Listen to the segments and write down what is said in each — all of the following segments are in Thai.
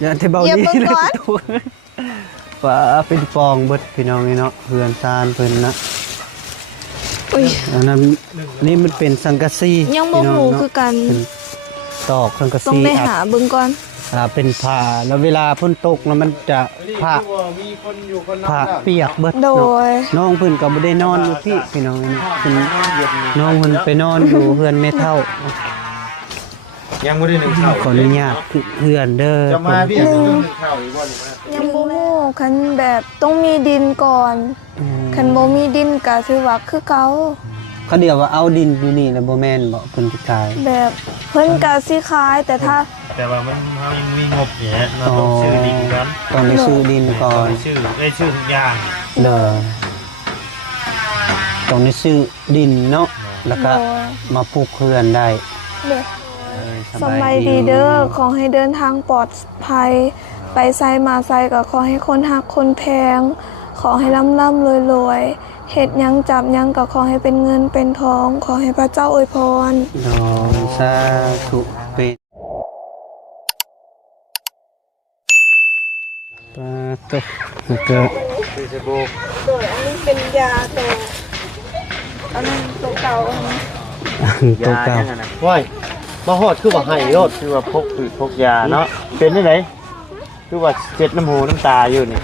อย่าที่เบานี้เลยว่าเป็นฟองเบิดพี่น้องนี่เนาะเพื่อนซานเพิ่นนะอันนั้นนี่มันเป็นสังกะสียังบ่ฮู้คือกันตอกสังกะสีต้องไปหาเบิ่งก่อนเป็นผ้าแล้วเวลาฝนตกแล้วมันจะผ้าเปียกเบิด โดยน้องเพิ่นก็บ่ได้นอนอยู่พี่น้องนี่เพิ่นน้องเพิ่นไปนอนอยู่เฮือนแม่เฒ่ายังไม่ได้หนึ่งข้าวขออนุญาตเพื่อนเด้อจะมาพี่ยังหนึ่งข้าวอีกวันนึงยังบ่ฮู้คันแบบต้องมีดินก่อนคันบ่มีดินก็ถือว่าคือเก่าเขาเดียวว่าเอาดินอยู่นี่แล้วบ่แม่นบ่เพิ่นสิขายแบบเพิ่นก็สิขายแต่ว่ามันยังมีงบเนี่ยเราต้องซื้อดินก่อนต้องไปซื้อดินก่อนได้ชื่อทุกอย่างเด้อต้องได้ซื้อดินเนาะแล้วก็มาปลูกเขื่อนได้เด้อสบายดีเด้อขอให้เดินทางปลอดภัยไปไสมาไสก็ขอให้คนฮักคนแพงขอให้ร่ำๆรวยๆเฮ็ดหยังจับหยังก็ขอให้เป็นเงินเป็นทองขอให้พระเจ้าอวยพรสาธุเป็นปาตกเกิดโดยอันนี้เป็นยาตัวอันนั้นตัวเก่าตัวเก่าว้ายมาหอดคือว่าให้ยอดคือว่าพกยาเนาะเป็นได้ไหนคือว่าเจ็ดน้ำหูน้ำตาอยู่นี่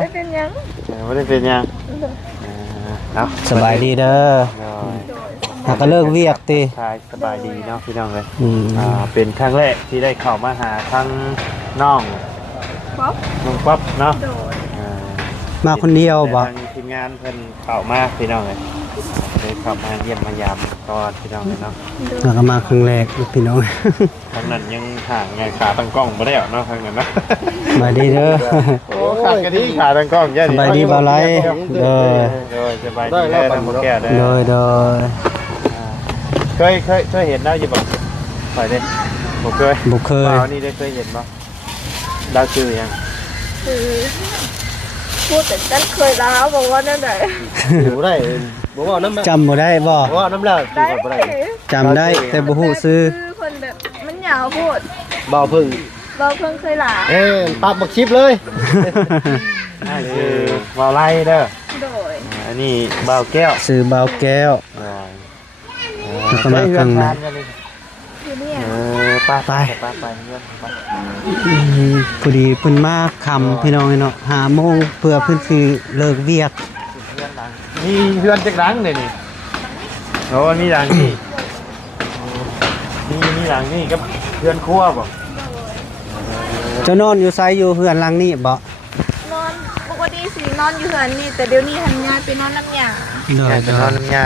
ไม่เป็นยังไม่ได้เป็นยังสบายดีเด้อหากก็เลิกเวียกตีสบายดีเนาะพี่น้องเลยเป็นครั้งแรกที่ได้เข้ามาหาทั้งน้องป๊อปเนาะมาคนเดียวบ่ทีมงานเพิ่นเข้ามาพี่น้องเลยได้เข้ามาเยี่ยมมายามก่อนพี่น้องเลยเนาะแล้วก็มาครั้งแรกพี่น้องทางนั้นยังห่างไงขาตั้งกล้องไม่ได้หรอเนาะทางนั้นเนาะสบายดีเด้อโอ้ขาดกระดิ่งขาตั้งกล้องแย่สบายดีบ่ไรเด้อสบายดีเด้อทำโมแก่เด้อเคยเห็นแล้วอยู่บ่ไปเด้บ่เคยนี่ได้เคยเห็นบ่ดาวชื่อยังพูดแต่ฉันเคยลาบอกว่านั่นไหนอยู่ได้บอกว่าน้ำจำบ่ได้บ่ว่าน้ำแล้วจำได้แต่บ่ฮู้ซื้อคนแบบมันยาวพูดบ่าวพึ่งเคยลาปักบักชิปเลยคือบ่าวไล่เด้ออันนี้บ่าวแก้วซื้อบ่าวแก้วก็มาข้างหน้าไปพอดีเพิ่นมาคำพี่น้องเนาะ5 โมงเพื่อเพิ่นสิเลิกเวียกนี่เพื่อนจักดังเลยนี่โอ้นี่ดังนี่ดังนี่กับเพื่อนครัวบ่จะนอนอยู่ไสอยู่เฮือนหลังนี้บ่นอนปกติสินอนอยู่เฮือนนี่แต่เดี๋ยวนี้ทำงานไปนอนน้ำยาจะนอนน้ำยา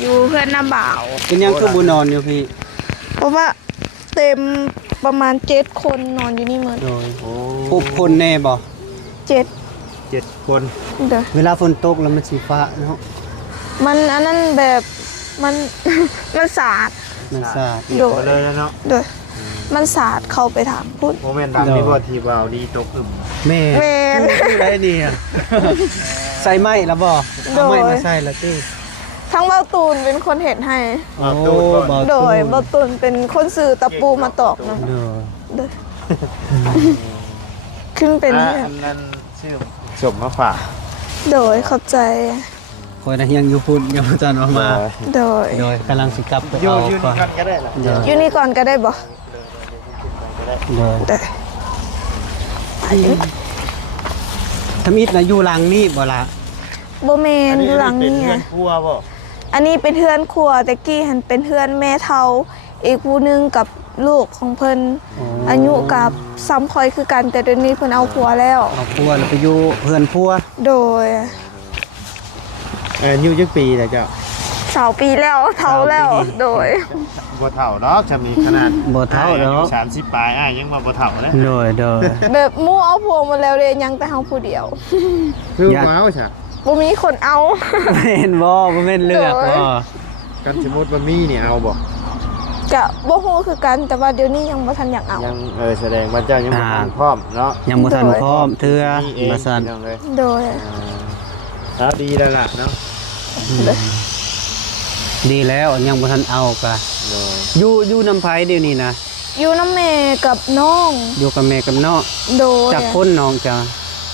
อยู่เพื่อนน้ำบ่าวเป็นยังคือบ่นอนอยู่พี่เพราะว่าเต็มประมาณ7 คนนอนอยู่นี่เหมือนปุ๊บคนแน่บ่7 คนเวลาฝนตกแล้วมันสีฟ้าเนาะมันอันนั้นแบบมันสาดโดยเลยเนาะโดยมันสาดเข้าไปถามพูดโมเมนต์ดังนี่ว่าทีบ่าวดีตกอึมแม่ได้นี่ใส่ไม้ละบ่เอาไม้มาใส่ละติทั้งเบาตูนเป็นคนเห็นให้โดยเบาตูนเป็นคนซื้อตะปูมาตอกนะขึ้นเป็นนั่นชื่อจบมาฝากโดยขอบใจคอยนะยังอยู่พุ่นยังบ่ทันออกมาโดยกำลังสิกลับไปเอาก่อนอยู่นี่ก่อนก็ได้บ่ได้ทำอิฐนะอยู่หลังนี่บ่ล่ะบ่แม่นอยู่หลังนี่ไงครัวบ่อันนี้เป็นเฮือนครัวแต่กี้หันเป็นเฮือนแม่เฒ่าอีกผู้นึงกับลูกของเพิ่นอายุกับซ้ำคอยคือกันแต่เดี๋ยวนี้เพิ่นเอาผัวแล้วเอาผัวแล้วไปอยู่เฮือนผัวโดยอายุจักปีแล้วเจ้า2 ปีแล้วเฒ่าแล้วโดยบ่เฒ่าดอกจะมีขนาดบ่เฒ่าดอก30ปลายยังว่าบ่เฒ่าเลยโดยแบบมู่เอาผัวมาแล้วเด้ยังแต่เฮาผู้เดียวคือว้าวซะบ่มีคนเอาเห็นบ่แม่นเลือกบ่กันสมมุติว่ามีนี่เอาบ่ก็บ่ฮู้คือกันแต่ว่าเดี๋ยวนี้ยังบ่ทันอยากเอายังแสดงว่าเจ้ายังบ่ทันพร้อมเนาะยังบ่ทันพร้อมเทื่อบ่ซั่นโดยดีแล้วล่ะเนาะดีแล้วยังบ่ทันเอาก็อยู่น้ำไผเดี๋ยวนี้นะ อยู่น้ำแม่กับน้อง อยู่กับแม่กับน้อง โดย จักคนน้องจ้ะ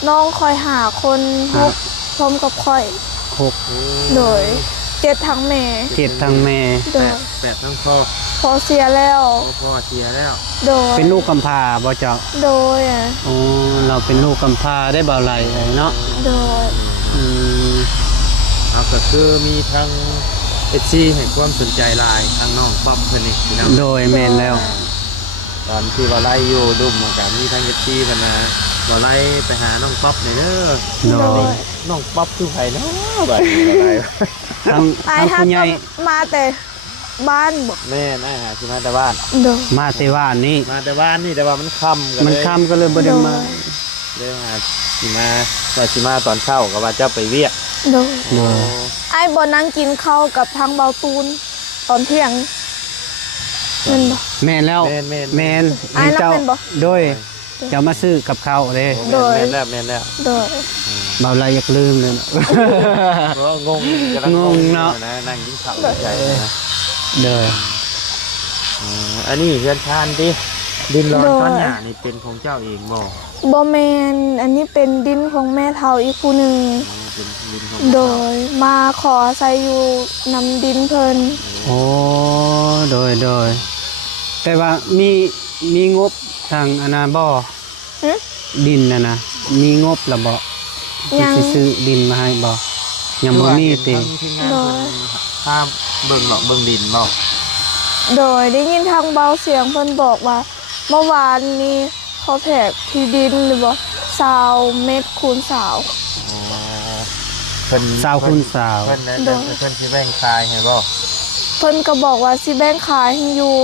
น้องคอยหาคน ครั พ บ บพร้อมกับค่อย 6 โดยเจ็ดทั้งแม่ 7ทางแม่ โดย แปดทั้งพ่อ พอเสียแล้ว พ่อเสียแล้ว โดย เป็นลูกกำพร้าบ่เจ้า โดย อ๋อเราเป็นลูกกำพร้าได้บ่ไหลเนาะ โดย อืม เอาก็คือมีทั้งเอซีให้ความสนใจหลายทั้งน้องป๊อปเพิ่นนี่พี่น้อง โดยแม่นแล้ว ตอนที่ว่าไล่อยู่ดุมเหมือนกันมีทั้งเอซีมันนะว่าไล่ไปหาน้องป๊อปหน่อยเด้อ โด โด ย ย น้องป๊อปคือไผเนาะบัดนี้ว่าไล่ ทั้ง ไอ้ ทั้ง ฮัก ผู้ใหญ่ ก็มาแต่บ้านบอก แม่น่าหาสิมาแต่บ้าน โดย มาแต่ว่านนี่ มาแต่บ้านนี่แต่ว่ามันค่ำกัน มัน เลย ค่ำก็เลยบ่ได้มา เลยหาสิมาแต่สิมาตอนเช้าก็ว่าเจ้าไปเวียก โดย โดย ไอ้บอนั่งกินข้าวกับทางเบาตูนตอนเที่ยงแมันบอก แม่นแล้ว แม่น อ้ายนับ เจ้า เป็นบ่ โดยเจ้ามาซื้อกับข้าวเด้ โดย แม่นแล้วแม่นแล้ว โดย เบาไหลอยากลืมเลยเนาะ เพราะว่างงกำลั งงเนาะ นั่งกินข้าวอยู่ใจนะ โดย อันนี้เฮือนชานดิดินร้อนก้อนหยานี่เป็นของเจ้าเองบ่ บอแมนอันนี้เป็นดินของแม่เฒ่าอีกผู้หนึ่ง เป็นดินของ โดยมาขอใส่อยู่นำดินเพิ่น โอ้โดยแต่ว่ามีงบทางอนาบ่ หึ ดินน่ะนะมีงบละบ่ที่ ยัง สิซื้อดินมาให้บ่ยังบ่มีติ ทั้งทีมงานเพิ่นห้ามเบิ่งหรอกเบิ่งดินบ่ โดยได้ยินทางเบาเสียงเพิ่นบอกว่า เมื่อวานนี้เขาแถกที่ดินหรือบ่20 เมตรคูณสาว อ๋อเพิ่น สาวคุณสาว เพิ่น โดย เพิ่นสิแบ่งขายให้บ่ เพิ่นก็บอกว่าสิแบ่งขายให้อยู่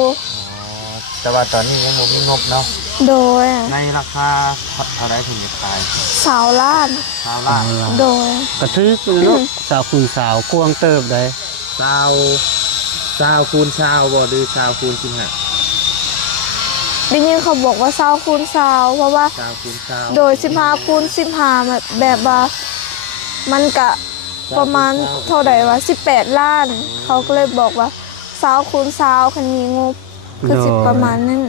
อ๋อแต่ว่าตอนนี้ยังบ่มีงบเนาะ โดย ในราคาเท่าไรถึงจะขาย สาวล้าน 3 ล้าน โดย กระทึกเลยเนาะสาวคุณสาวกวงเติบได้ 20คูณ20บ่หรือ20คูณ15 ได้ยินเขาบอกว่า20คูณ20เพราะว่า 20คูณ20 โดย15คูณ15แบบว่ามันกะประมาณเท่าไหร่วะ18 ล้าน เขาก็เลยบอกว่า20คูณ20คันมีงบคือสิประมาณนั้น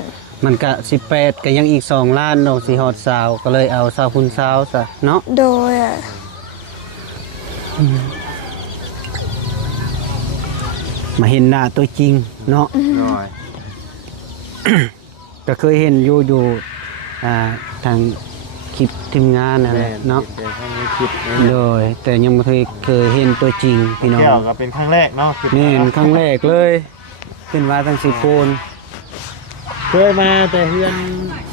มันก็18ก็ยังอีก2ล้านเนาะสิฮอดสาวก็เลยเอาสาวคุณสาวซะเนาะ โดยอะ มาเห็นหน้าตัวจริงเนาะ ร้อย ก็เคยเห็นอยู่ทางคลิปทีมงานนั่นแหละเนาะ เดี๋ยวให้มีคลิปนี้ โดยแต่ยังไม่เคยเห็นตัวจริงพี่น้อง เที่ยวก็เป็นครั้งแรกเนาะ นี่เป็นครั้งแรกเลย ขึ้นมาทางสิโกน เคยมาแต่เพื่อน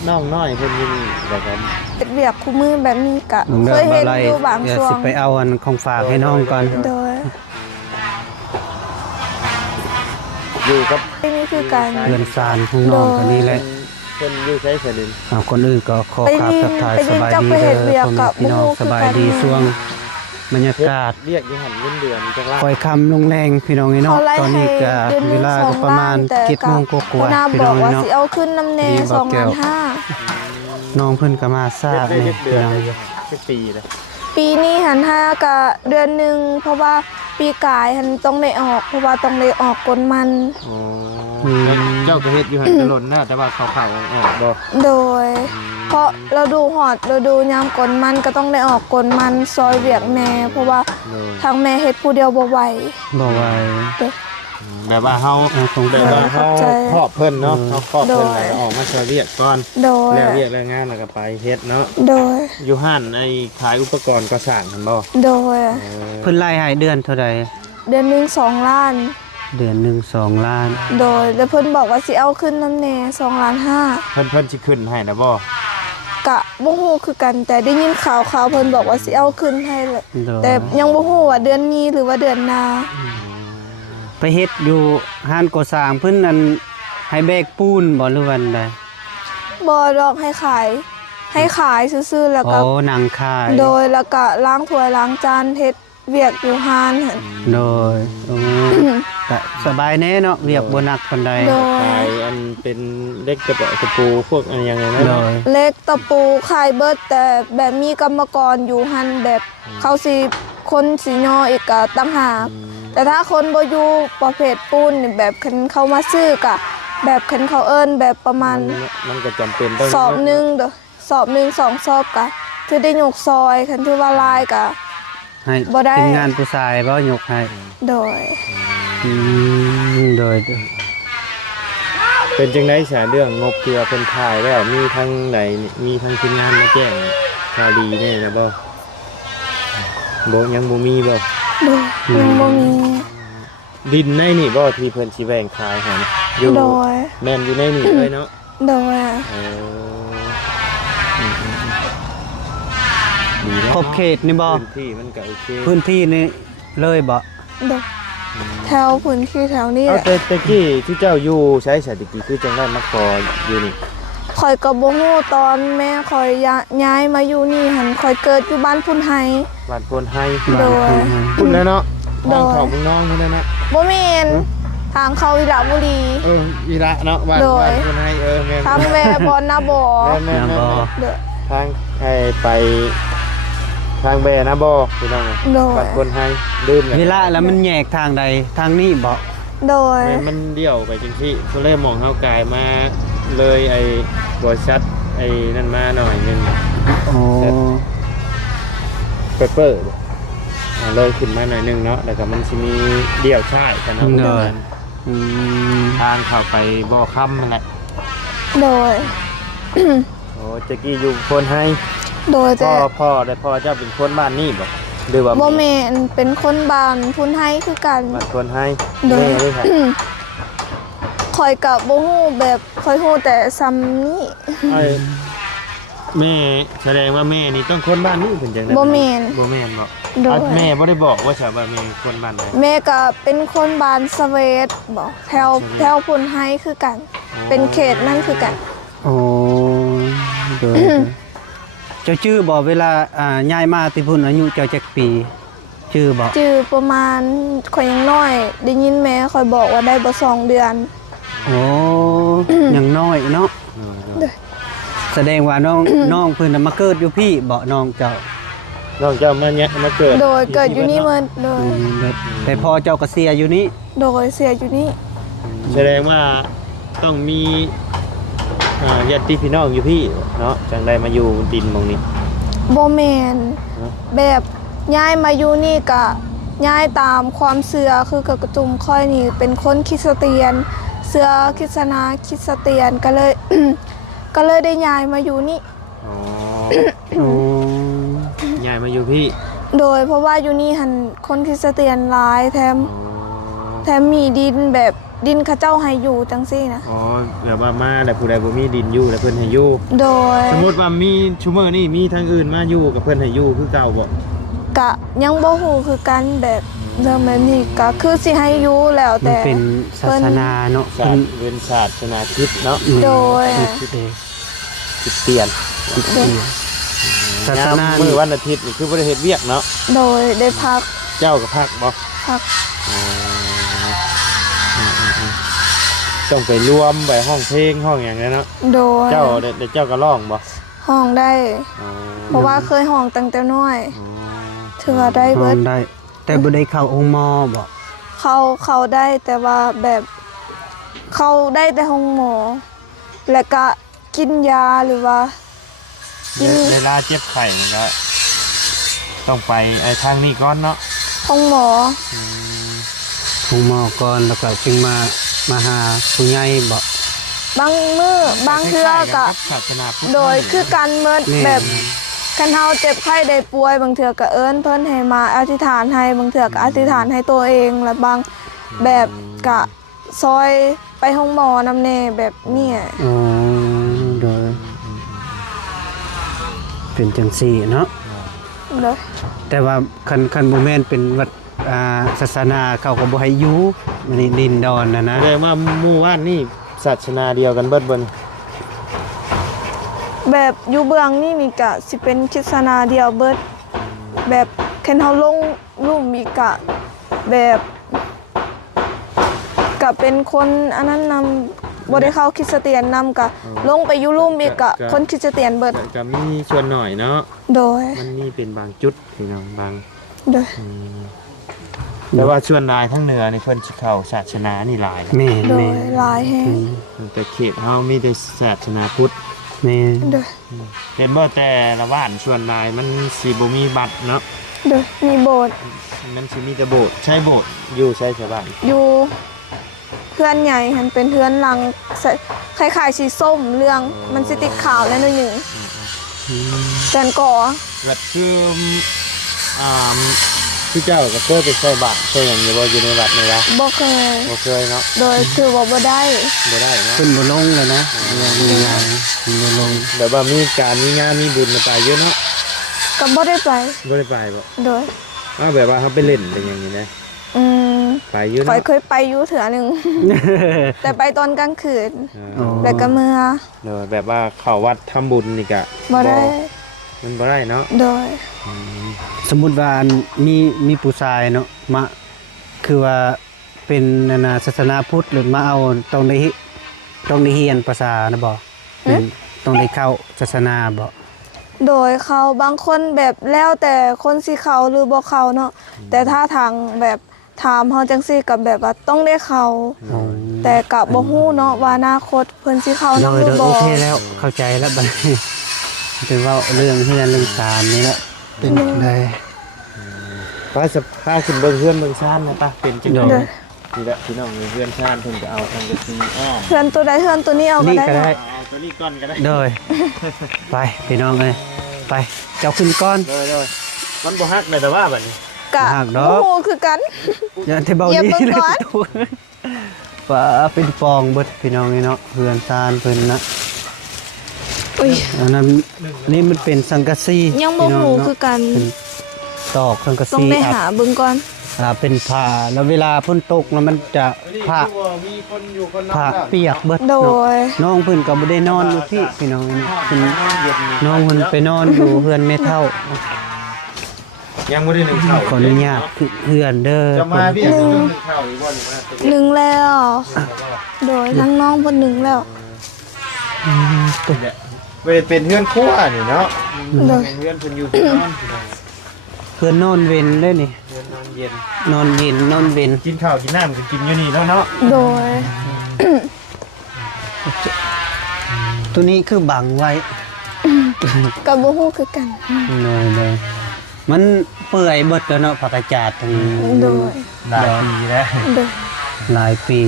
น้องน้อยเพิ่นอยู่นี่แต่ก็ เป็นเบียกคู่มือแบบนี้กะ มึง เค เริ่ ย ม เห็น อะไร อยู่บาง เดี๋ยว ช่ว สิ ง ไปเอาอันของฝากให้น้องก่อน โดย อยู่กับ นี่คือการ เรือนซานของน้องก็นี่แหละ เพิ่นอยู่ใช้สลิน เอาคนอื่นก็ขอ ไป กราบ ดิน ทักทาย ไป ส ดิน บาย จัก ดี ไป เด้ เห็ด อ เบียก พ่อ กั แม่ บ พี่น้อง หมู่ สบายดี คือกัน ช่วงบรรยากาศ เรียกอยู่หันเงินเดือนจังละ คอยคำลงแรงพี่น้องไอ้เนาะ เขาไล่ ตอนนี้ก็ ให้ดือนห เว นึ่ง ลา ส ก็ อง ประมาณ ล้านแต่ 7 โมงก หัว ว่า หน้า ๆพี่ บ น้ อ อก ง ว่า ไอ้เนาะ สิเอาขึ้นน้ำเน ดีบ่ 2 แก้ว ล้าน น้องเพิ่นก็มาทราบ ได้ นี่ เดื พี่ อน น้อง เลยเป็นปีเลย 5ปีนี้หัน5กะเดือนหนึ่งเพราะว่าปีกายหันต้องได้ออกเพราะว่าต้องได้ออกกลมัน อ๋อเจ้าก็เฮ็ดอยู่หันตลนนะแต่ว่าเขาออกบ่ โดย เพราะเราดูหอดเราดูยามกลมันก็ต้องได้ออกกลมันซอยเวียกแม่เพราะว่า เลย ทางแม่เฮ็ดผู้เดียวบ่ไหว บ่ไหว แบบว่าเฮา เอาของ แบบ ฝา ว่าก เฮาครอบเพิ่นเนาะเฮาครอบเพิ่น โดย แล้วออกมาช่วยเวียกก่อน โดย แล้วเวียกแล้วงานแล้วก็ไปเฮ็ดเนาะ โดย อยู่หันไอ้ขายอุปกรณ์ก่อสร้างหั่นบ่ โดย เพิ่นไล่ให้เดือนเท่าใด เดือนหนึง2 ล้าน เดือนหนึง2 ล้าน โดยแล้วเพิ่นบอกว่าสิเอาขึ้นน้ำแน่2 ล้าน เพิ่นสิขึ้นให้นะบ่ 5กะบ่ฮู้คือกันแต่ได้ยินข่าวเพิ่นบอกว่าสิเอาขึ้นให้แหละ โดย แต่ยังบ่ฮู้ว่าเดือนนี้หรือว่าเดือนหน้า ไปเฮ็ดอยู่ห้านก่อสร้างเพิ่นนั่นให้แบกปูนบ่หรือวันใด บ่ดอกให้ขายซื่อๆแล้ว โอ้ ก็ นางขาย โดยแล้วก็ล้างถ้วยล้างจานเฮ็ดเวียกอยู่ห้านหั่น โดยก็สบายแน่เนาะเวียกบ่หนักปานใด โดย ขายอันเป็นเล็กกระเป๋าตะปูพวกอันยังไงนะ โดย เล็กตะปูขายเบิดแต่แบบมีกรรมกรอยู่หันแบบเขาสิคนสิย่ออีกก็ตั้งหากแต่ถ้าคนบ่อยู่ประเภทปูนนี่แบบคันเขามาซื้อกะ แบบคันเขาเอิ้นแบบประมาณ มันก็จำเป็นต้อง สอบหนึงเด้อสอบหนึง2สอบกะถือได้ยกซอยคันถือว่าลายกะ ให้ บ่ได้ ทีมงานผู้ชายบ่ยกให้ โดย โดย เป็นจังได๋ซะเรื่องงบที่ว่าเพิ่นถ่ายแล้วมีทั้งไหนมีทั้งทีมงานมาแจ้งข่าวดีแน่นะบ่ยังบ่มีบ่ โดยยังบ่มี ดินในนี่บ่ที่เพิ่นสิแบ่งขายให้นะอยู่ โดย แม่นอยู่ในนี่เลยเนาะ โดย เออดีแล้ว ครบเขตนี่บ่ พื้นที่มันก็โอเค พื้นที่นี่เลยบ่ โดยแถวพื้นที่แถวนี้ เอา แหละ แต่ตะกี้ที่เจ้าอยู่ใช้สถิติคือจังได้มาขออยู่นี่ ข่อยก็บ่ฮู้ตอนแม่ข่อยย้ายมาอยู่นี่หั่นข่อยเกิดอยู่บ้านพุ่นไฮ บ้านโพนให้ โดย พุ่นแล้วเนาะ โด น้อง ย เขามึงน้องพุ่นแล้วเนาะ บ่แม่นทางเข้าวิระบุรี อีระเนาะบ้าน โดย โพนให้แม่น ทางแวบอนนาบ่อ แม่น น้ำบ่ เด้อ ทางให้ไปทางแบนะบ่พี่น้อง โดย บ้านโพนให้ลืม เวลาแล้วมันแยกทางใดทางนี้บ่ โดย มันเดี่ยวไปจังซี่เพิ่นเลยมองเฮากายมาเลยไอ้บริษัทไอ้นั่นมาหน่อยนึง โอ้ เปเปอร์เลยขึ้นมาหน่อยนึงเนาะแล้วก็มันสิมีเดี่ยวชายกันเนาะ อืม ทางเข้าไปบ่อค่ำนั่นแหละ โดย โอ้เจ๊กี้อยู่คนให้ โดย พ่ แต่ อเจ้าเป็นคนบ้านนี่บ่หรือว่า บ่แม่นเป็นคนบ้านพุ่นไฮคือกัน บ้านคนให้ โดย แม่ด้วยค่ะ ข่อยก็บ่ฮู้แบบข่อยฮู้แต่ซ้ำนี้ ไอ้แม่แสดงว่าแม่นี่ต้องคนบ้านนี่เพิ่นจังได๋ บ่แม่น บ่แม่นบ่ โดย แม่บ่ได้บอกว่าชาวบ้านแม่คนบ้านไหน แม่ก็เป็นคนบ้านสเวตบ่แถวพุ่นไฮคือกัน เป็นเขตนั่นคือกัน โอ้โดยเจ้าชื่อบ่เวลาย้ายมาที่พุ่นอายุเจ้าจักปีชื่อบ่ จือประมาณข่อยยังน้อย ได้ยินแม่ข่อยบอกว่าได้บ่2เดือน โอ้ยังน้อยเนาะแสดงว่าน้อง น้องเพิ่นน่ะมาเกิดอยู่พี่บ่น้องเจ้า น้องเจ้ามาเนี่ยมาเกิด โดยเกิดอยู่นี่เมินโดย แต่พอเจ้าก็เสียอยู่นี่ โดยเสียอยู่นี่ แสดงว่าต้องมีญาติพี่น้องอยู่พี่เนาะจังได้มาอยู่ดินตรงนี้ บ่แม่น เนาะ แบบย้ายมาอยู่นี่ก็ย้ายตามความเชื่อคือกระจุมค่อยนี่เป็นคนคริสเตียนเชื่อคริสนาคริสเตียนก็เลย ก็เลยได้ย้ายมาอยู่นี่ อ๋อ โอ้ ย้ายมาอยู่พี่ โดยเพราะว่าอยู่นี่หันคนคริสเตียนหลายแถม อ๋อ แถมมีดินแบบดินเขาเจ้าให้อยู่จังซี่นะ อ๋อแบบว่ามาแต่ผู้ใดบ่มีดินอยู่แล้วเพิ่นให้อยู่ โดย สมมุติว่ามีชูเมอร์นี่มีทางอื่นมาอยู่กับเพิ่นให้อยู่คือเก่าบ่ กะยังบ่ฮู้คือกันแบบเริ่มแบบนี้ก็คือสิให้อยู่แล้ว มัน แต่ เป็นศาสนาเนาะ ศาสตร์เว้นศาสตร์ชนาคิดเนาะ โดย คิดเปลี่ยน ศาสนา มื้อวันอาทิตย์นี่คือบ่ได้เฮ็ดเวียกเนาะ โดยได้พัก เจ้าก็พักบ่ พัก ต้องไปรวมไปห้องเพลงห้องอย่างนั้นเนาะ โดย เจ้าเดี๋ยวเจ้าก็ร้องบ่ ห้องได้ อ๋อ เพราะว่าเคยห้องตั้งแต่น้อย อ๋อ ถือว่าได้ ห้ เบิ อ ด งได้ แต่บ่ได้เข้าองค์หมอบ่ เขาได้แต่ว่าแบบเขาได้แต่ห้องหมอ แล้วก็กินยาหรือว่า เวลาเจ็บไข้มันก็ต้องไปไอ้ทางนี้ก่อนเนาะ ห้องหมอ องค์หมอก่อนแล้วก็จึงมาหาผู้ใหญ่บ่ บางมื้อบางเทื่อก็ ศาสนาพุทธ โดยคือการเมิด แม่ แบบคันเฮาเจ็บไข้ได้ป่วยบางเทื่อก็เอิ้นเพิ่นให้มาอธิษฐานให้บางเทื่อก็อธิษฐานให้ตัวเองและบางแบบกะซอยไปห้องหมอนำแน่แบบเนี่ย อ๋อโดยเป็นจังซี่เนาะ เลย แต่ว่าคันบ่แม่นเป็นวัดศาสนาเขาก็บ่ให้อยู่ในดินดอนนะ แสดงว่าหมู่บ้านนี่ศาสนาเดียวกันเบิดเบิ่น แบบอยู่เบื้องนี่กะสิเป็นคริสนาเดียวเบิดแบบคันเฮาลงรูปมีกะแบบกะเป็นคนอันนั้นนำบ่ได้เข้าคริสเตียนนำกะลงไปอยู่รูปมีกะคนคริสเตียนเบิด ก็มีส่วนหน่อยเนาะ โดย มันมีเป็นบางจุดพี่น้องบาง โดย แต่ว่าส่วนหลายทั้งเหนือนี่เพิ่นสิเข้าศาสนานี่หลายนะ แม่ โด แม่ ยหลายแฮง แต่เขตเฮามีแต่ศาสนาพุทธ แม่ โดย เห็นบ่แต่ละบ้านส่วนหลายมันสิบ่มีบัตรเนาะ โดยมีโบสถ์ มันสิมีแต่โบสถ์ใช้โบสถ์อยู่ใช้ชาวบ้าน อยู่เพื่อนใหญ่หันเป็นเพื่อนหลังคล้ายๆสีส้มเรื่องมันสิติดขาวแล้วหน่อยหนึงแต่นก่อ แบบคืออ่าพี่เจ้าก็เคยไปใส่บาตรใส่หยังอยู่บ่อยู่ในวัดนี่ล่ะ บ่เคย บ่เคยเนาะ โดยคือว่าบ่ได้ บ่ได้เนาะ ขึ้นบ่ลงเลยนะมีงานบ่ลง แบบว่ามีการมีงานมีบุญไปเยอะเนาะ ก็บ่ได้ไป บ่ได้ไปบ่ โดย เอาแบบว่าเขาไปเล่นเป็นอย่างนี้นะ อืม ไปเยอะ ข่อ เนาะ ยเคยไปอยู่เถื่อหนึง แต่ไปตอนกลางคืน อ๋อ แล้วก็เมื่อ เดี๋ยวแบบว่าเข้าวัดทำบุญนี่ก็ บ่ได้ มันบ่ได้เนาะ โดย สมมุติว่าอันมีผู้ชายเนาะมาคือว่าเป็นนานาศาสนาพุทธหรือมาเอาต้องได้เรียนภาษานะบ่เป็นต้องได้เข้าศาสนาบ่ โดยเขาบางคนแบบแล้วแต่คนสิเขาหรือบ่เขาเนาะแต่ถ้าทางแบบถามเฮาจังซี่กับแบบว่าต้องได้เขา อ๋อ แต่กับบ่ฮู้เนาะว่าอนาคตเพิ่นสิเข้า โด นำห ย รือ โอ บ่ เคแล้วเข้าใจแล้วบัดนี้เป็นว่าเรื่องเฮือนเรื่องศาลนี่แหละเป็นได พาสภาขึ้นเบิ่งเฮือนเบิ่งชานนะปะเป็นจัง โด ได๋ ย นี่แหละพี่น้องเฮือนชานเพิ่นจะเอาทางกระซีอ้อม เพื่อนตัวใดเพื่อนตัวนี้เอาก็ นี่ ได้ ก็ได้ เนาะ เอาตัวนี้ก่อนก็ได้ โดยไปพี่น้องเอ้ยไปเจ้าขึ้นก่อน เลยมันบ่ฮักเลยแต่ว่าบัดนี้ กะ หากดอก บ่ฮู้คือกัน อย่าที่เบา เหยียบ นี้ เบิ่งก่อน ว่าเป็นฟองเบิดพี่น้องนี่เนาะเพื่อนซานเพิ่นนะ อุ้ย อันนั้นนี่มันเป็นสังกะสี ยังบ่ พี่น้ ฮู้ เนาะ คือกัน เป็นตอกสังกะ ต้อง สี ได้หาเบิ่งก่อน เป็นผ้าแล้วเวลาฝนตกแล้วมันจะผ้า มีคนอยู่คน ผ้าเปียกเบิด โด เนาะ ย น้องเพิ่นก็บ่ได้นอนอยู่พี่น้องนี่เพิ่นน้องเพิ่นไปนอนอยู่เพื่อนแม่เฒ่า ยังบ่ได้นึ่งข้าว ขออนุญาตเพื่อนเด้อ จะมาพี่นึ่งข้าวอีกบ่นี่มา หนึ่งแล้ว โดยทั้งน้องเพิ่นหนึ่งแล้ว เว้ยเป็นเฮือนครัวนี่เนาะ โดย เฮือนเพิ่นอยู่ที่นอนพี่น้อง เพื่อนนอนเว้นเด้อนี่ เฮือนนอนเย็น นอนเย็นนอนเว้น กินข้าวกินน้ำก็กินอยู่นี่แล้วเนาะ โดย ตัวนี้คือบังไว้ ก็บ่ฮู้คือกัน เลยมันเปื่อยเบิดแล้วเนาะผักกาดจาดตรงนี้ โดย หลายปีแล้ว โดย หลายปี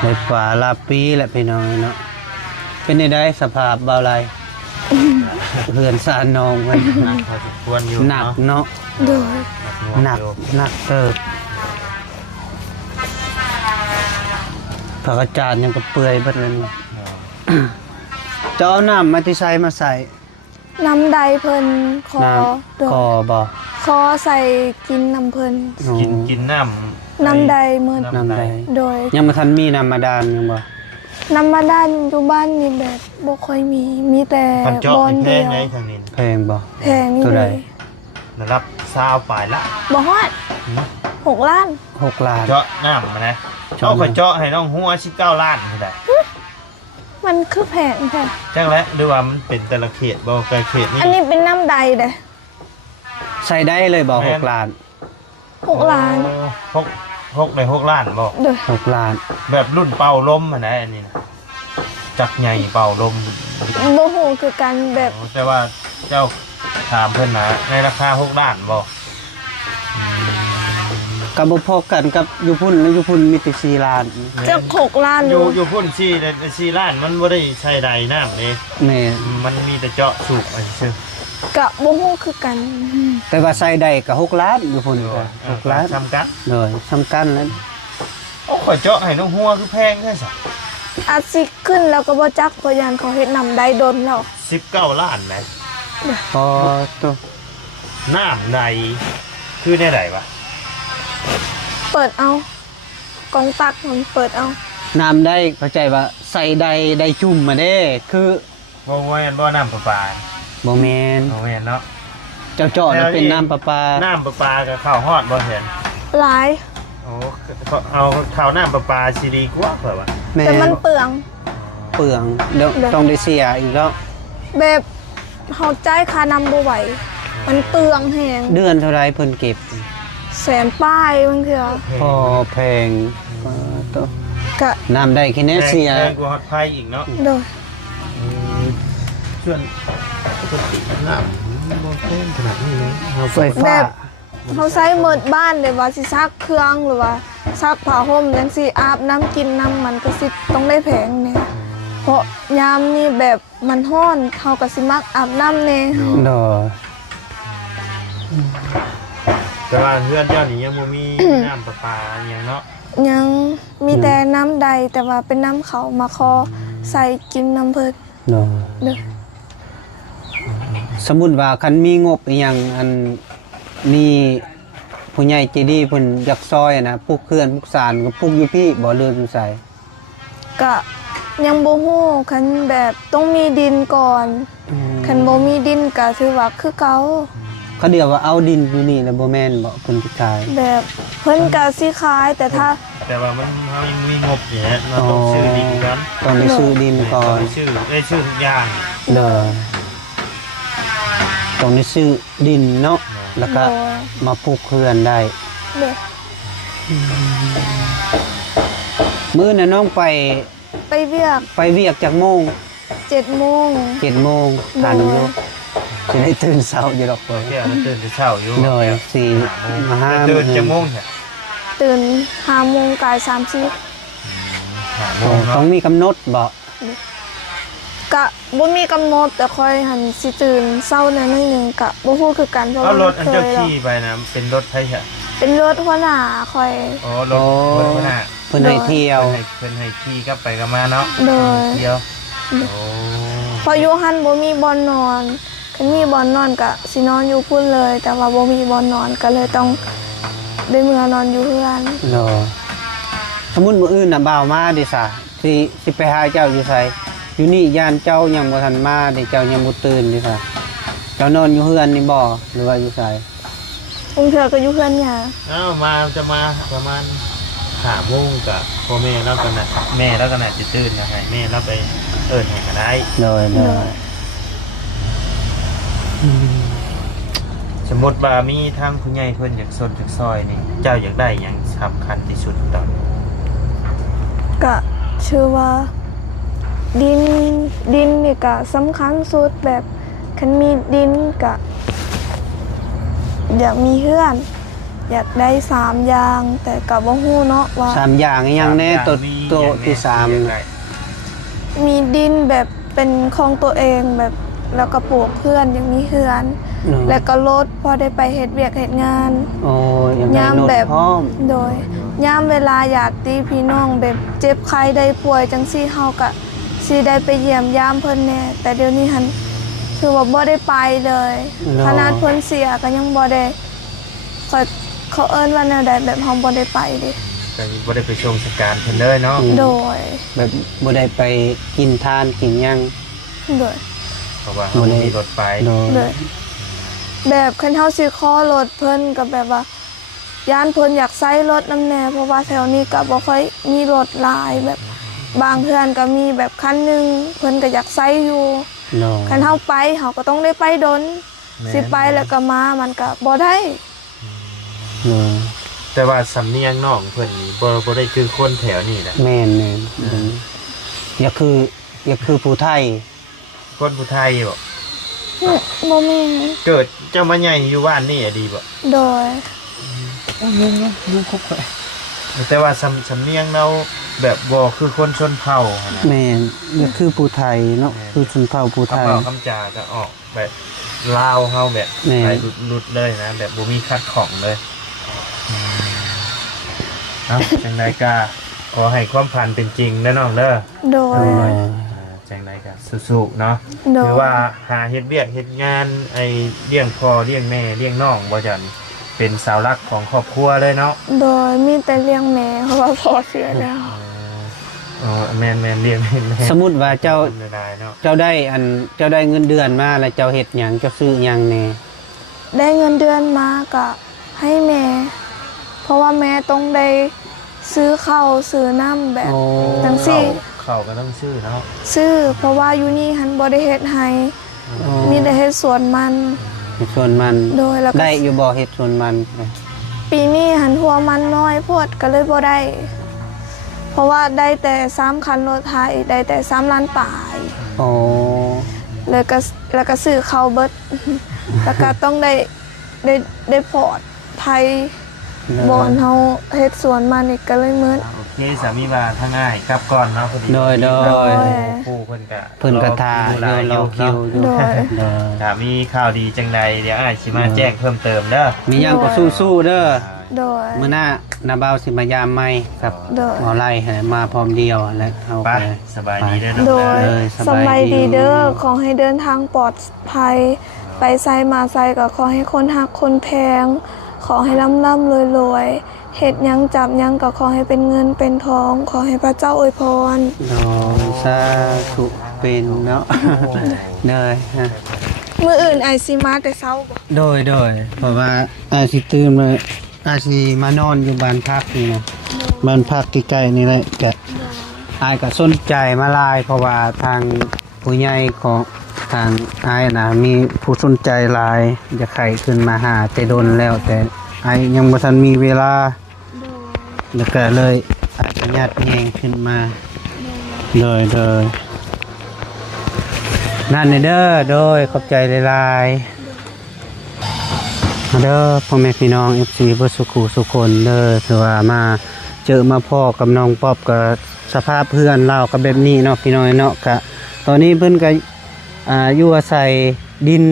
ในป่าลาปีแหละพี่น้องเนาะเป็นได้สภาพเบาไรเพื่อนสานนองมัน พอสมควรอยู่ หนักเนาะ โดย หนักเติบผักกาดจาดยังก็เปื่อยเบิดเลยเนาะจะเอาน้ำมาที่ใส่มาใส่ น้ำใดเพิ่นขอ น้ โด ำคอย บ่ ขอใส่กินน้ำเพิ่น กินน้ำ น้ำใดเมื่อ น้ำใด โดย ยังมาทันมีน้ำมาดานยังบ่ น้ำมาด้านอยู่บ้านนี่แบบบ่ค่อยมีแต่ พันเจาะ บอน แพ เดี ง ยว ไงทางนี้ แพงบ่ แพงนี่ เท่า เล ใด ย นะครับซาวปลายละ บ่ฮอด6 ล้าน 6 ล้าน เจาะน้ำมานะเอาข่อยเจาะให้น้องหัว19ล้านนี่แหละ มันคือแพงแท้ จังแล้วดูว่ามันเป็นแต่ละเขตบ่แต่เขตนี้ อันนี้เป็นน้ำใดเด้ ใส่ได้เลยบ่ แม่น 6 ล้าน 6 ล้าน 6ได้6ล้านบ่ เด้อ 6 ล้าน แบบรุ่นเป่าลมอ่ะนะอันนี้นะจักใหญ่เป่าลม บ่ฮู้คือกันแบบ แต่ว่าเจ้าถามเพิ่นนะในราคา6ล้านบ่ กับบ่พอกันกับอยู่พุ่นมีแต่4ล้าน จะ6 ล้าน อ อยู่ อยู่พุ่น4ล้านมันบ่ได้ใช้ใดน้ำนี่ แม่ มันมีแต่เจาะสูบอันซื่อก ะบ่ฮู้คือกัน แต่ว่าใส่ได้ก็6ล้านอยู่พุ่นก็6ล้าน จำกัด เลยสำคัญแล้ว โอ้ข่อยเจาะให้น้องหัวคือแพงแท้ซะ อาจสิขึ้นแล้วก็บ่จักเพราะยานเขาเฮ็ดน้ำใดดนแล้ว 19ล้านนะ พอตัว น้ำใดคือได้ไดวะ เปิดเอากองตักมันเปิดเอา น้ำได้เข้าใจว่าใส่ได้จุ่มมาเด้ คือ บ่แม่นบ่น้ำประปา บ่แม่น บ่แม่นเนาะ เจ้าเจาะน่ะเป็นน้ำประปา น้ำประปากับข้าวฮอดบ่เห็น หลาย โอ้เอาข้าวน้ำประปาสิดีกว่าเปล่าวะ แม่ แต่มันเปลือง เปลืองเดี๋ยว เดี๋ยว ต้องได้เสียอีกแล้ว แบบเฮาจ่ายค่าน้ำบ่ไหวมันเปลืองแฮง เดือนเท่าไรเพิ่นเก็บ แสนป้ายบางเถื่อ พอแพงตัว กะ น้ำได้แค่นี้เสีย แพงกว่าฮอตไฟอีกเนาะ โดย ส่วนปกติน้ำบ่แพงขนาดนี้นะเฮา ไฟฟ้า เขาใช้เมิดบ้านเลยว่าสิซักเครื่องหรือว่าซักผ้าห่มจังสิอาบน้ำกินน้ำมันก็สิต้องได้แพงแน่เพราะยามนี่แบบมันร้อนเขาก็สิมักอาบน้ำแน่ ดอ แต่ว่าเพื่อนเจ้านี่ยังบ่มีน้ำประปาอหย่างเนาะ ยังมีแต่น้ำใดแต่ว่าเป็นน้ำเขามาคอใส่กินน้ำเพิ่น ดอ เด้อ สมมุติว่าคันมีงบอีหยังอันมีผู้ใหญ่ใจดีเพิ่นอยากซอยนะปลูกเขื่อนปลูกศาลก็ปลูกอยู่พี่บ่เลือกอยู่ไส กะยังบ่ฮู้คันแบบต้องมีดินก่อนคันบ่มีดินก็ถือว่าคือเก่า เขาเดียวว่าเอาดินอยู่นี่แล้วบ่แม่นบ่เพิ่นสิขาย แบบเพิ่นก็สิขายแต่ถ้า แต่ว่ามันเฮายังมีงบอยู่ฮะเราต้องซื้อดินก่อน ต้องไปซื้อดินก่อน ต้องได้ชื่อทุกอย่าง เด้อต้องได้ซื้อดินเนาะแล้วก็มาปลูกเขื่อนได้ เด้อ มื้อน่ะน้องไป ไปเวียก ไปเวียกจากโมง 7 โมง 7 โมงทานน้ำลูกจะได้ตื่นเช้าอยู่ดอกเพิ่น แก้วตื่นแต่เช้าอยู่ โดยสี่มาห้า ตื่นจะโมงเนี่ย ตื่น5 โมงกาย30 5โมง ต้อ เนาะ งมีกำหนดบ่ กะบ่มีกำหนดแต่ค่อยหันสิตื่นเช้าหน่อยนึงกะบ่ฮู้คือกันเพราะ เอา ว่าร ถอันเจ้าขี่ไปนะเป็นรถไผฮะ เป็นรถหัวหน้าค่อย อ๋อรถเพิ่นน่ะ เพิ่นให้เที่ยว เพิ่นให้ขี่กลับไปกลับมาเนาะ โดย เที่ยวโอ้ พออยู่หันบ่มีบ่อนนอนคันมีบ่อนนอนก็สินอนอยู่พุ่นเลย แต่ว่าบ่มีบ่อนนอนก็เลยต้องได้เมื่อนอนอยู่เพื่อน เนาะสมมุติมื้ออื่นน่ะบ่าวมาดิซะสิไปหาเจ้าอยู่ไสอยู่นี่ย่านเจ้ายังบ่ทันมาเด้เจ้ายังบ่ตื่นดิซะเจ้านอนอยู่เฮือนนี่บ่หรือว่าอยู่ไส บางเทื่อก็อยู่เพื่อนหยา เอ้ามาจะมาประมาณ5โมงกับพ่อแม่แล้วก็น่ะแม่แล้วก็น่ะสิตื่นนะให้แม่เราไปเอิ้นให้ก็ได้ โดย สมมุติว่ามีทางผู้ใหญ่เพิ่นอยากสนจากซอยนี่เจ้าอยากได้หยังสำคัญที่สุดตอนนี้ ก็ชื่อว่าดินนี่ก็สำคัญสุดแบบคันมีดินก็อยากมีเฮือน อยากได้3อย่างแต่ก็บ่ฮู้เนาะว่า สามอย่างอีหยังแน่ตัว มี ตัวที่สาม อยกได้ มีดินแบบเป็นของตัวเองแบบแล้วก็ปลูกเพื่อนยังมีเฮือน แล้วก็รถพอได้ไปเฮ็ดเวียกเฮ็ดงาน โอ้ยยังได้ ยาม รถ แบบ พร้อม โดยยามเวลาญาติพี่น้องแบบเจ็บไข้ได้ป่วยจังซี่เฮาก็สิได้ไปเยี่ยมยามเพิ่นแน่แต่เดี๋ยวนี้หันคือว่าบ่ได้ไปเลยขนาดเพิ่นเสียก็ยังบ่ได้เขาเอิ้นว่าแนวใดแบบเฮาบ่ได้ไปเด้ แต่บ่ได้ไปชมสการเพิ่นเลยเนาะ โดย แบบบ่ได้ไปกินทานกินหยัง โดย เพราะว่าเขาบ่มีรถไป โดย โดยแบบคันเฮาสิขอรถเพิ่นก็แบบว่าย่านเพิ่นอยากใช้รถนำแน่เพราะว่าแถวนี้ก็บ่ค่อยมีรถหลายแบบบางเพื่อนก็มีแบบคันหนึงเพิ่นก็อยากใช้อยู่ โดย คันเฮาไปเฮาก็ต้องได้ไปดนสิไปแล้วก็มามันก็บ่ได้ โดย แต่ว่าสำเนียงน้องเพิ่นนี่บ่ได้คือคนแถวนี้แหละ แม่นอย่าคือผู้ไทย คนผู้ไทยบ่ บ่แม่น เกิดเจ้ามาใหญ่อยู่บ้านนี่อะดีบ่ โดย แต่ว่าสำเนียงเราแบบบ่คือคนชนเผ่าหั่นน่ะ แม่นอย่าคือผู้ไทยเนาะคือชนเผ่าผู้ไท คำ ย เว้าคำจาก็ออกแบบลาวเฮาแบบ แม่ ไปหลุดเลยนะแบบบ่มีคัดของเลยเอ้าจังไดก็ขอให้ความฝันเป็นจริงนะน้องเด้อ โดย จังไดก็สู้ๆเนาะ โดย หรือว่าหาเฮ็ดเวียกเฮ็ดงานไอ้เลี้ยงพ่อเลี้ยงแม่เลี้ยงน้องบ่จันเป็นเสาหลักของครอบครัวเลยเนาะ โดยมีแต่เลี้ยงแม่เพราะว่าพ่อเสียแล้ว อ๋อแม่นเลี้ยงแม่ สมมุติว่าเจ้า ได้เนาะ เจ้าได้เงินเดือนมาแล้วเจ้าเฮ็ดหยังเจ้าซื้อหยังแน่ ได้เงินเดือนมาก็ให้แม่ เพราะว่าแม่ต้องได้ซื้อข้าวซื้อน้ำแบบ โอ้ จังซี่ เข้าก็ต้องชื่อเนาะ ซื้อเพราะว่าอยู่นี่หันบ่ได้เฮ็ดให้มีแต่เฮ็ดสวนมัน เฮ็ดส่วนมัน โดยแล้วก็ ได้อยู่บ่เฮ็ดส่วนมัน ปีนี้หันหัวมันน้อยโพดก็เลยบ่ได้ เพราะว่าได้แต่3คันรถไทยได้แต่3ล้านปลาย อ๋อ แล้วก็ซื้อเขาเบิด แล้วก็ต้องได้พอร์ตไทยบอนเฮาเฮ็ดสวนมันอีกก็เลยเหมือน โอเคสามีว่าทั้งง่ายกลับก่อนเนาะพอดี โดย ผู้เพิ่นก็ เพิ่นกระทา หลาย รอคิวอยู่ โดย โดย ถ้ามีข่าวดีจังใดเดี๋ยวอ้ายสิมาแจ้งเพิ่มเติมเด้อ มีหยังก็สู้ๆเด้อ โดย มื้อหน้านาบ่าวสิมายามใหม่ครับ โดย หมอไล่ให้มาพร้อมเดียวแล้วเอา ไป ไป สบายดีเด้อน้อง โดย เด้อ สบายดีเด้อขอให้เดินทางปลอดภัย ไปไซมาไซก็ขอให้คนฮักคนแพง ขอให้ร่ำรวยเฮ็ดหยังจับหยังก็ขอให้เป็นเงินเป็นทอง ขอให้พระเจ้าอวยพร โดยสาธุเป็นเนาะเด้อฮะ มื้ออื่นไอซิมาแต่เช้าบ่ โดยเพราะว่าอาสิตื่นมาอาสิมานอนอยู่บ้านพักนี่นะบ้านพักใกล้ๆนี่แหละก็อายก็สนใจมาหลาย เพราะว่าทางผู้ใหญ่ของทางอายนะมีผู้สนใจหลายจะไขขึ้นมาหาแต่ดนแล้ว แต่อายยังบ่ทันมีเวลาแล้วก็เลยอาจจะญาติแยงขึ้นมาเลยนั่นเด้อโดยขอบใจหลายๆมาเด้อพ่อแม่พี่น้อง FC บ่สุขุสุคนเด้อถือว่ามาเจอมาพ่อกับน้องป๊อบกับสภาพเพื่อนเราก็แบบนี้เนาะพี่น้อยเนาะก็ตอนนี้เพิ่นก็อยู่อาศัยดิน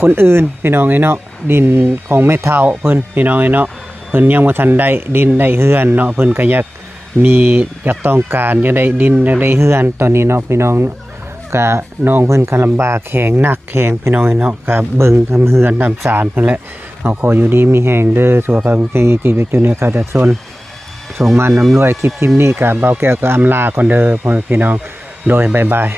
คนอื่นพี่น้องเนาะดินของแม่เฒ่าเพิ่นพี่น้องเนาะเพิ่นยังบ่ทันได้ดินได้เฮือนเนาะเพิ่นก็อยากต้องการอยากได้ดินอยากได้เฮือนตอนนี้เนาะพี่น้องก็น้องเพิ่นก็ลำบากแข็งหนักแข็งพี่น้องเนาะก็เบิ่งทำเฮือนทำศาลเพิ่นแหละเฮาขออยู่ดีมีแฮงเด้อสุขภาพแข็งจิตวิจุเนี่ยค่ะแต่ส่วนส่งมานำรวยคลิปนี้ก็เบาแก้วก็อำลาก่อนเด้อพ่อแม่พี่น้องโดยบ๊ายบาย